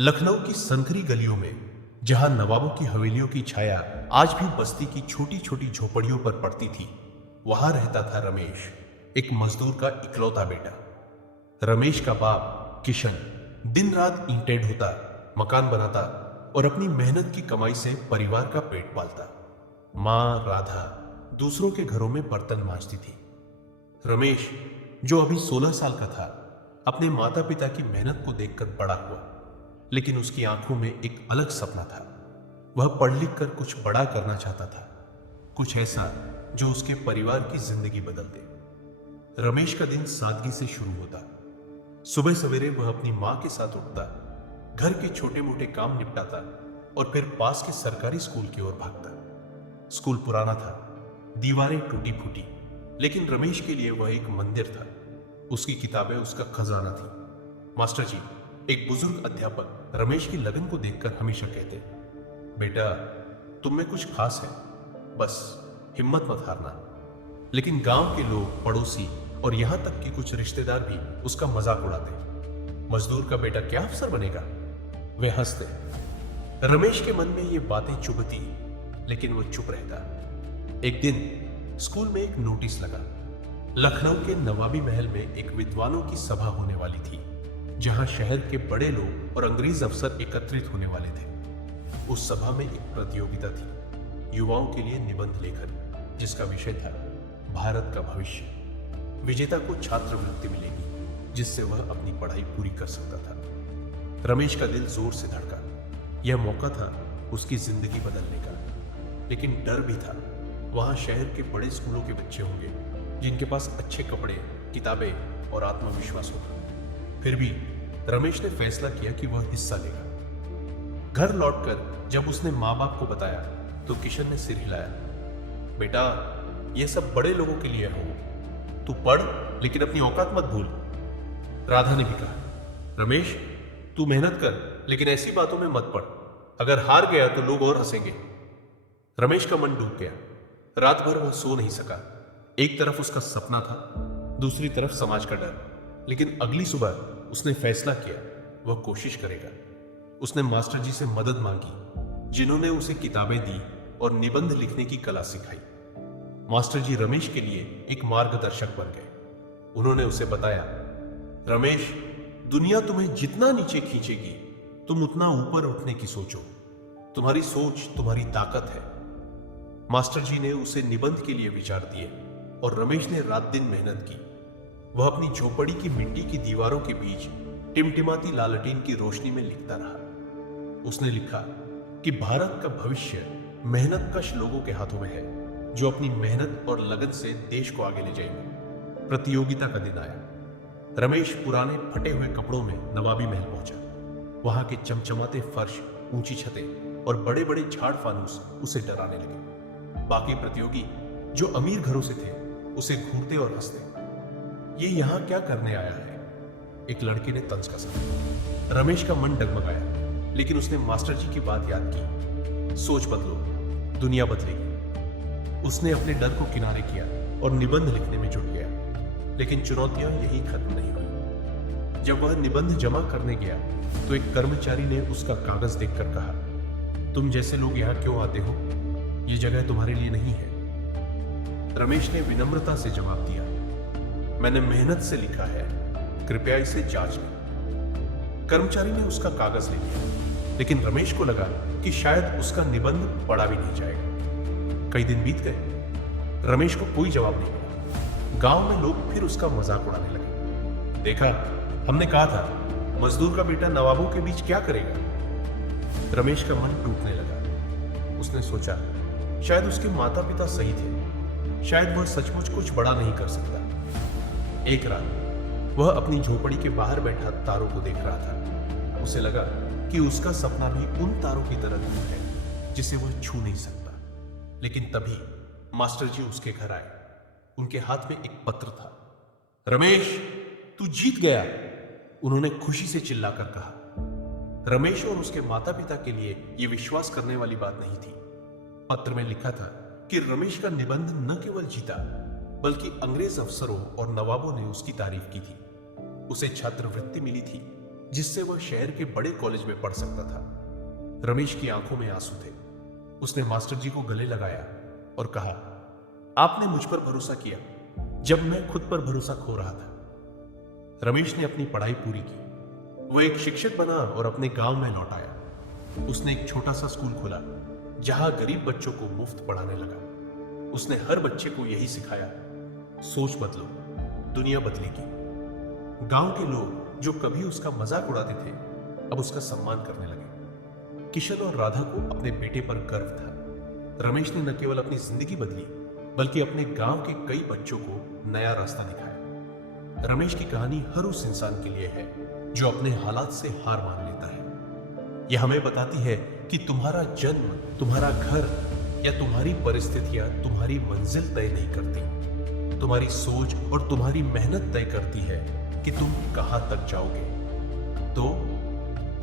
लखनऊ की संकरी गलियों में जहां नवाबों की हवेलियों की छाया आज भी बस्ती की छोटी छोटी झोपड़ियों पर पड़ती थी, वहां रहता था रमेश, एक मजदूर का इकलौता बेटा। रमेश का बाप किशन दिन रात ईंटें ढोता, मकान बनाता और अपनी मेहनत की कमाई से परिवार का पेट पालता। मां राधा दूसरों के घरों में बर्तन मांजती थी। रमेश, जो अभी 16 साल का था, अपने माता पिता की मेहनत को देखकर बड़ा हुआ, लेकिन उसकी आंखों में एक अलग सपना था। वह पढ़ लिख कर कुछ बड़ा करना चाहता था, कुछ ऐसा जो उसके परिवार की जिंदगी बदल दे। रमेश का दिन सादगी से शुरू होता। सुबह सवेरे वह अपनी मां के साथ उठता, घर के छोटे मोटे काम निपटाता और फिर पास के सरकारी स्कूल की ओर भागता। स्कूल पुराना था, दीवारें टूटी फूटी, लेकिन रमेश के लिए वह एक मंदिर था। उसकी किताबें उसका खजाना थी। मास्टर जी, एक बुजुर्ग अध्यापक रमेश की लगन को देखकर हमेशा कहते, बेटा, तुम में कुछ खास है, बस हिम्मत मत हारना। लेकिन गांव के लोग, पड़ोसी और यहां तक कि कुछ रिश्तेदार भी उसका मजाक उड़ाते। मजदूर का बेटा क्या अफसर बनेगा? वे हंसते। रमेश के मन में ये बातें चुभती, लेकिन वो चुप रहता। एक दिन स्कूल में एक नोटिस लगा। लखनऊ के नवाबी महल में एक विद्वानों की सभा होने वाली थी, जहां शहर के बड़े लोग और अंग्रेज अफसर एकत्रित होने वाले थे। उस सभा में एक प्रतियोगिता थी, युवाओं के लिए निबंध लेखन, जिसका विषय था भारत का भविष्य। विजेता को छात्रवृत्ति मिलेगी, जिससे वह अपनी पढ़ाई पूरी कर सकता था। रमेश का दिल जोर से धड़का। यह मौका था उसकी जिंदगी बदलने का, लेकिन डर भी था। वहां शहर के बड़े स्कूलों के बच्चे होंगे, जिनके पास अच्छे कपड़े, किताबें और आत्मविश्वास होगा। फिर भी रमेश ने फैसला किया कि वह हिस्सा लेगा। घर लौटकर जब उसने माँ बाप को बताया, तो किशन ने सिर हिलाया। बेटा, यह सब बड़े लोगों के लिए हो, तू पढ़, लेकिन अपनी औकात मत भूल। राधा ने भी कहा, रमेश, तू मेहनत कर, लेकिन ऐसी बातों में मत पड़। अगर हार गया तो लोग और हंसेंगे। रमेश का मन डूब गया। रात भर वह सो नहीं सका। एक तरफ उसका सपना था, दूसरी तरफ समाज का डर। लेकिन अगली सुबह उसने फैसला किया, वह कोशिश करेगा। उसने मास्टर जी से मदद मांगी, जिन्होंने उसे किताबें दी और निबंध लिखने की कला सिखाई। मास्टर जी रमेश के लिए एक मार्गदर्शक बन गए। उन्होंने उसे बताया, रमेश, दुनिया तुम्हें जितना नीचे खींचेगी, तुम उतना ऊपर उठने की सोचो। तुम्हारी सोच तुम्हारी ताकत है। मास्टर जी ने उसे निबंध के लिए विचार दिए और रमेश ने रात दिन मेहनत की। वह अपनी झोपड़ी की मिट्टी की दीवारों के बीच टिमटिमाती लालटीन की रोशनी में लिखता रहा। उसने लिखा कि भारत का भविष्य मेहनतकश लोगों के हाथों में है, जो अपनी मेहनत और लगन से देश को आगे ले जाएंगे। प्रतियोगिता का दिन आया। रमेश पुराने फटे हुए कपड़ों में नवाबी महल पहुंचा। वहां के चमचमाते फर्श, ऊंची छतें और बड़े बड़े झाड़ फानूस उसे डराने लगे। बाकी प्रतियोगी, जो अमीर घरों से थे, उसे घूरते और हंसते। ये यहां क्या करने आया है? एक लड़के ने तंज कसा। रमेश का मन डगमगाया, लेकिन उसने मास्टर जी की बात याद की। सोच बदलो, दुनिया बदलेगी। उसने अपने डर को किनारे किया और निबंध लिखने में जुट गया। लेकिन चुनौतियां यही खत्म नहीं हुई। जब वह निबंध जमा करने गया, तो एक कर्मचारी ने उसका कागज देखकर कहा, तुम जैसे लोग यहाँ क्यों आते हो? ये जगह तुम्हारे लिए नहीं है। रमेश ने विनम्रता से जवाब दिया, मैंने मेहनत से लिखा है, कृपया इसे जांच लें। कर्मचारी ने उसका कागज ले लिया, लेकिन रमेश को लगा कि शायद उसका निबंध पढ़ा भी नहीं जाएगा। कई दिन बीत गए, रमेश को कोई जवाब नहीं मिला। गांव में लोग फिर उसका मजाक उड़ाने लगे। देखा, हमने कहा था, मजदूर का बेटा नवाबों के बीच क्या करेगा? रमेश का मन टूटने लगा। उसने सोचा, शायद उसके माता पिता सही थे, शायद वह सचमुच कुछ बड़ा नहीं कर सकता। एक रात वह अपनी झोपड़ी के बाहर बैठा तारों को देख रहा था। उसे लगा कि उसका सपना भी उन तारों की तरह दूर है, जिसे वह छू नहीं सकता। लेकिन तभी मास्टर जी उसके घर आए। उनके हाथ में एक पत्र था। रमेश, तू जीत गया, उन्होंने खुशी से चिल्लाकर कहा। रमेश और उसके माता पिता के लिए यह विश्वास करने वाली बात नहीं थी। पत्र में लिखा था कि रमेश का निबंध न केवल जीता, बल्कि अंग्रेज अफसरों और नवाबों ने उसकी तारीफ की थी। उसे छात्रवृत्ति मिली थी जिससे वह शहर के बड़े कॉलेज में पढ़ सकता था। रमेश की आंखों में आंसू थे। उसने मास्टर जी को गले लगाया और कहा, आपने मुझ पर भरोसा किया जब मैं खुद पर भरोसा खो रहा था। रमेश ने अपनी पढ़ाई पूरी की। वह एक शिक्षक बना और अपने गांव में लौट आया। उसने एक छोटा सा स्कूल खोला जहां गरीब बच्चों को मुफ्त पढ़ाने लगा। उसने हर बच्चे को यही सिखाया, सोच बदलो, दुनिया बदलेगी। गांव के लोग जो कभी उसका मजाक उड़ाते थे अब उसका सम्मान करने लगे। किशन और राधा को अपने बेटे पर गर्व था। रमेश ने न केवल अपनी जिंदगी बदली बल्कि अपने गांव के कई बच्चों को नया रास्ता दिखाया। रमेश की कहानी हर उस इंसान के लिए है जो अपने हालात से हार मान लेता है। यह हमें बताती है कि तुम्हारा जन्म, तुम्हारा घर या तुम्हारी परिस्थितियां तुम्हारी मंजिल तय नहीं करती। तुम्हारी सोच और तुम्हारी मेहनत तय करती है कि तुम कहां तक जाओगे। तो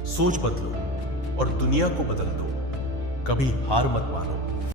सोच बदलो और दुनिया को बदल दो। कभी हार मत मानो।